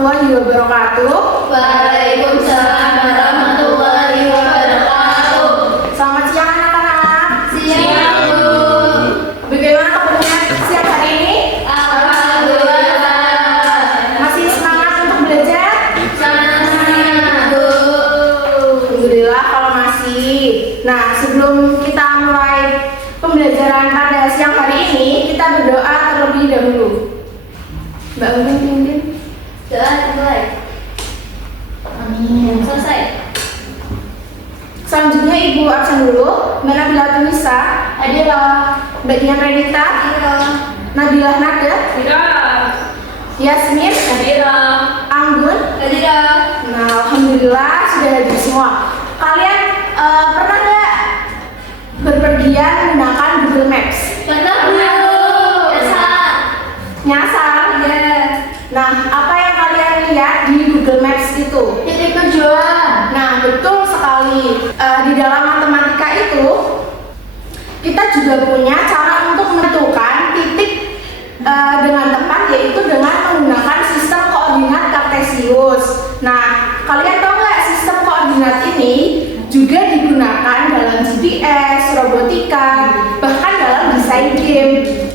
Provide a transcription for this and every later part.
warahmatullahi wabarakatuh. Waalaikumsalam warahmatullahi wabarakatuh. Selamat siang anak-anak. Siang, Bu. Bagaimana kabarnya siang hari ini? Alhamdulillah. Masih semangat untuk belajar? Semangat, Bu. Alhamdulillah kalau masih. Nah, sebelum kita mulai pembelajaran pada siang hari ini, kita berdoa terlebih dahulu. Mbak Udin, pimpin. Doa dimulai. Amin. Selesai. Selanjutnya Ibu absen dulu. Mbak Nabila Tunisa, Hadilah. Mbak Dian Renita, Hadilah. Nabila Nada, Hadilah. Yasmin, Hadilah. Anggun. Hadilah. Nah, alhamdulillah sudah hadir semua. Kalian pernah nggak berpergian menggunakan Google Maps? Pernah, Bu. Nyasar. Nyasar. Iya. Nah, apa yang kalian lihat di Google Maps itu? Titik tujuan. Nah, betul sekali. Di dalam matematika itu kita juga punya cara untuk menentukan titik dengan tepat, yaitu dengan menggunakan sistem koordinat Kartesius. Nah, kalian tahu nggak sistem koordinat ini juga digunakan dalam GPS, robotika, bahkan dalam desain game.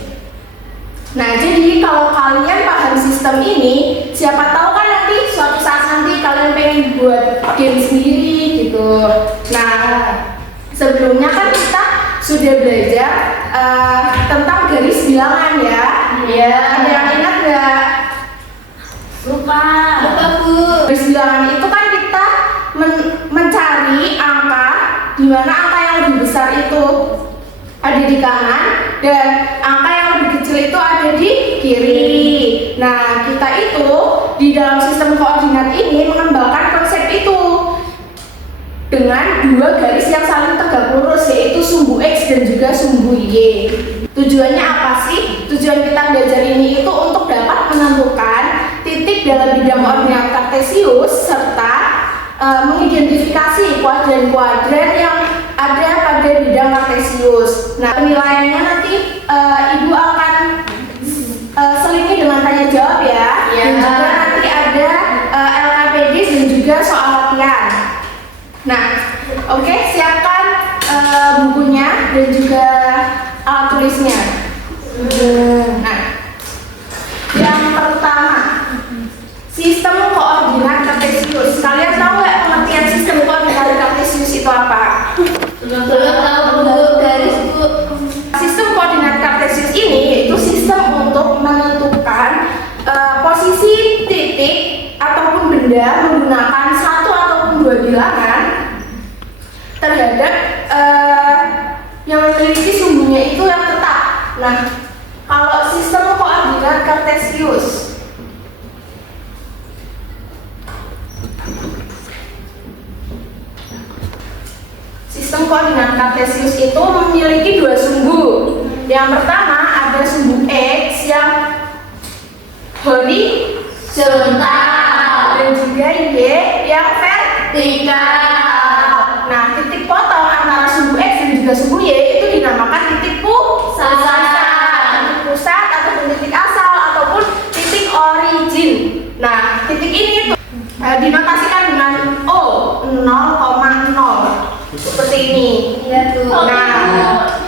Nah, jadi kalau kalian paham sistem ini, siapa tahu kan nanti suatu saat nanti kalian pengen buat game sendiri gitu. Nah, sebelumnya kan kita sudah belajar tentang garis bilangan ya. Iya. Ada yang ingat nggak? Lupa, Bu. Garis bilangan itu kan kita mencari angka, di mana angka yang lebih besar itu ada di kanan dan angka yang lebih kecil itu ada di kiri. Nah, kita itu di dalam sistem koordinat ini mengembangkan konsep itu dengan dua garis yang saling tegak lurus, yaitu sumbu X dan juga sumbu Y. Tujuannya apa sih? Tujuan kita belajar ini itu untuk dapat menentukan titik dalam bidang koordinat Kartesius serta mengidentifikasi kuadran-kuadran yang ada pada bidang Kartesius. Nah, penilaiannya nanti Ibu akan selingi dengan tanya jawab ya. Iya. Dan juga nanti ada LKPD dan juga soal latihan. Nah, oke, siapkan bukunya dan juga alat tulisnya. Nah, yang pertama, sistem koordinat Kartesius. Kalian tahu nggak pengertian sistem koordinat Kartesius itu apa? Belum tahu, Bu. Garis, Bu. Sistem koordinat Kartesius ini yaitu sistem untuk menentukan posisi titik ataupun benda menggunakan satu ataupun dua bilangan terhadap yang memiliki sumbunya itu yang tetap. Nah, kalau sistem koordinat Kartesius Sistem koordinat Kartesius itu memiliki dua sumbu. Yang pertama ada sumbu X yang horizontal dan juga Y yang vertikal. Nah, titik potong antara sumbu X dan juga sumbu Y itu dinamakan titik pusat. Titik pusat ataupun titik asal ataupun titik origin. Nah, titik ini tuh dinotasikan dengan O 0,0 seperti ini. Iya, Bu. Nah,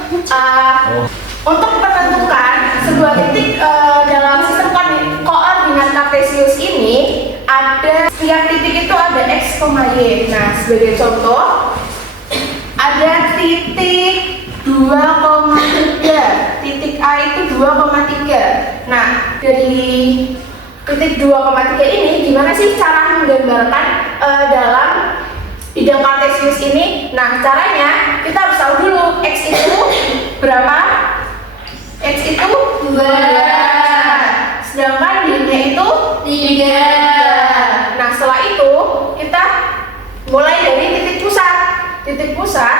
untuk menentukan sebuah titik dalam sistem koordinat Kartesius ini, ada setiap titik itu ada X, Y. Nah, sebagai contoh, ada titik 2,3, titik A itu 2,3. Nah, dari titik 2,3 ini gimana sih cara menggambarkan dalam bidang Kartesius ini? Nah, caranya kita harus tahu dulu X itu berapa? X itu 2, sedangkan Y-nya itu 3. Nah, setelah itu kita mulai dari titik pusat. Titik pusat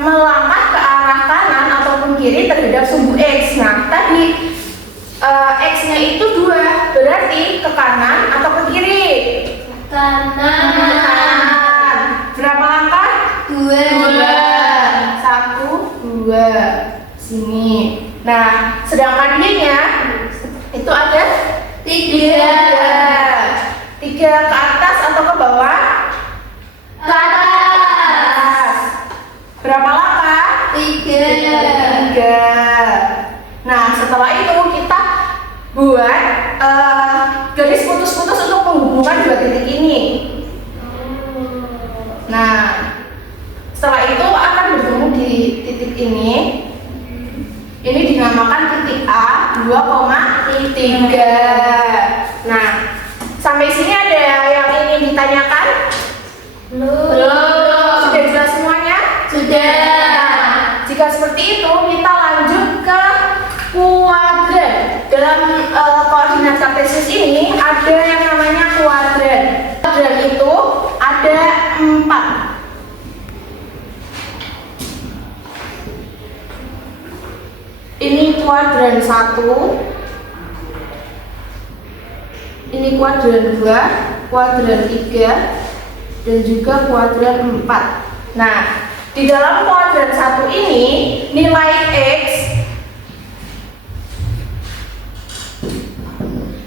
melangkah ke arah kanan ataupun kiri terhadap sumbu X. Nah, tadi X-nya itu 2, berarti ke kanan atau ke kiri? Kanan. Berapa langkah? 2. 1, 2. Sini. Nah, sedangkan Y-nya itu ada 3. setelah itu kita buat garis putus-putus untuk menghubungkan dua titik ini. Nah, setelah itu akan bertemu di titik ini. Ini dinamakan titik A 2,3. Nah, sampai sini ada yang ingin ditanyakan? Belum. Sudah jelas semuanya? Sudah. Nah, jika seperti itu, kita lanjut ke kuadran. Dalam koordinat kartesius ini ada yang namanya kuadran. Kuadran itu ada 4. Ini kuadran 1, ini kuadran 2, kuadran 3, dan juga kuadran 4. Nah, di dalam kuadran 1 ini nilai X,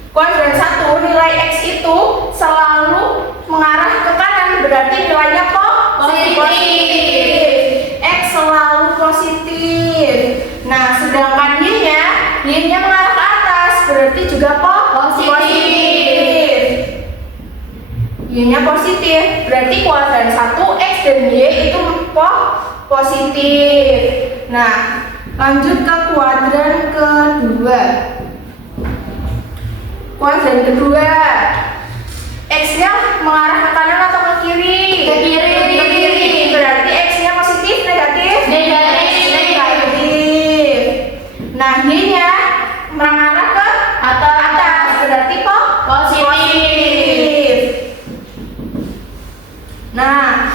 kuadran 1 nilai X itu selalu mengarah ke kanan, berarti nilainya positif. X selalu positif. Nah, sedangkan Y-nya mengarah ke atas, berarti juga positif. Y-nya positif, berarti kuadran 1 X dan Y itu positif. Nah, lanjut ke kuadran kedua. Kuadran kedua, X-nya mengarah ke kanan atau ke kiri? Ke kiri. Berarti X-nya positif, negatif? Negatif. Nah, Y-nya mengarah ke atas, berarti positif. Nah,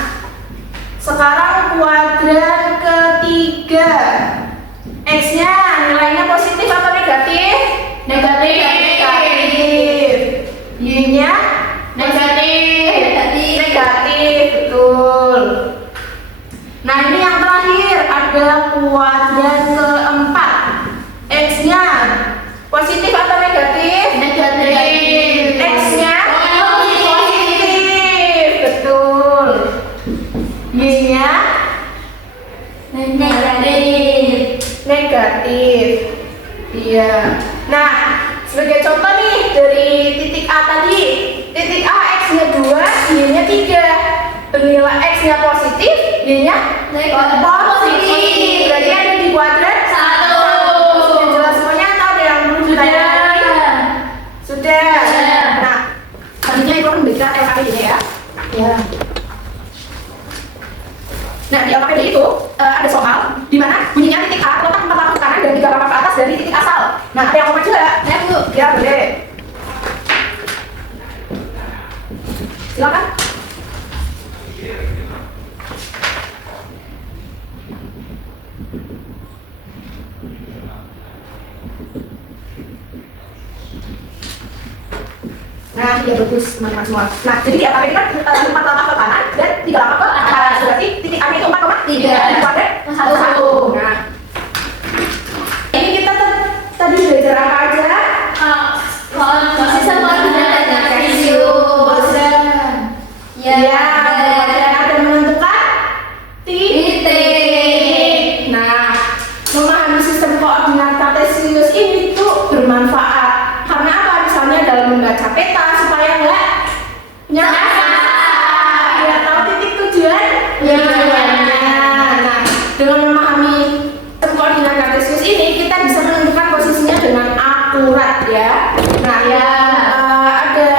sekarang kuadran ketiga, X-nya nilainya positif atau negatif? Negatif. Y-nya negatif, betul. Nah, ini yang terakhir, ada kuadran keempat. X-nya positif atau negatif? Negatif. X-nya positif, betul. Y-nya negatif. Iya. Nah, sebagai contoh nih dari titik A tadi, titik A X-nya 2, Y-nya 3. Nilai X-nya positif, Y-nya positif. Berarti ada di kuadran 1. Sudah jelas semuanya atau ada yang belum ditanyakan? Sudah. Nah, selanjutnya Ibu membaca LKPD ya. Ya. Nah, di LKPD itu ada soal di mana bunyinya titik A terletak 4 langkah ke kanan dan 3 langkah ke atas dari titik asal. Nah, ada yang mau maju nggak? Saya Bu. Ya, boleh. Silakan. Nah, ya bagus teman-teman semua. Nah, jadi di LKPD kan 4 langkah ke kanan dan 3 langkah ke atas. Berarti titik A itu 4,3 di kuadran 1. Nah, ini kita tadi belajar apa aja? Sistem koordinat kartesius. Ya, kemudian ada menentukan titik. Nah, memahami sistem koordinat kartesius ini tuh bermanfaat. Karena apa? Misalnya dalam membaca peta supaya nggak nyasar. Ya, tahu titik tujuannya. Nah, dengan memahami sistem koordinat kartesius ini kita bisa menentukan posisinya dengan akurat ya. Nah, ada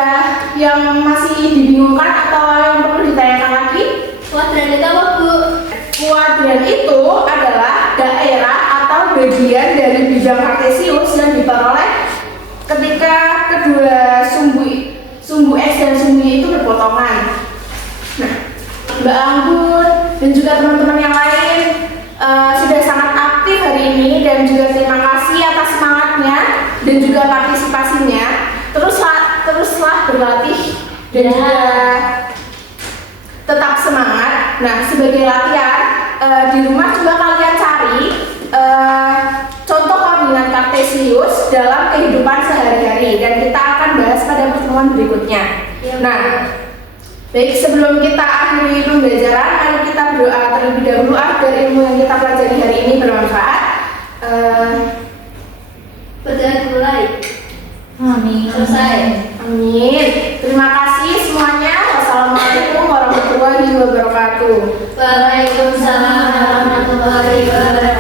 yang masih dibingungkan atau yang perlu ditanyakan lagi? Kuadran itu apa Bu? Kuadran itu adalah daerah atau bagian dari bidang kartesius yang diperoleh ketika kedua sumbu X dan sumbu Y itu berpotongan. Nah, Mbak Anggun dan juga teman-teman yang lain sudah sangat aktif hari ini dan juga terima kasih atas semangatnya dan juga partisipasinya. Teruslah berlatih dan juga tetap semangat. Nah, sebagai latihan di rumah juga kalian cari contoh koordinat kartesius dalam kehidupan sehari-hari dan kita akan bahas pada pertemuan berikutnya. Nah, baik, sebelum kita akhiri pembelajaran, mari kita berdoa terlebih dahulu agar ilmu yang kita pelajari hari ini bermanfaat. Amin. Terima kasih semuanya. Wassalamualaikum warahmatullahi wabarakatuh. Waalaikumsalam warahmatullahi wabarakatuh.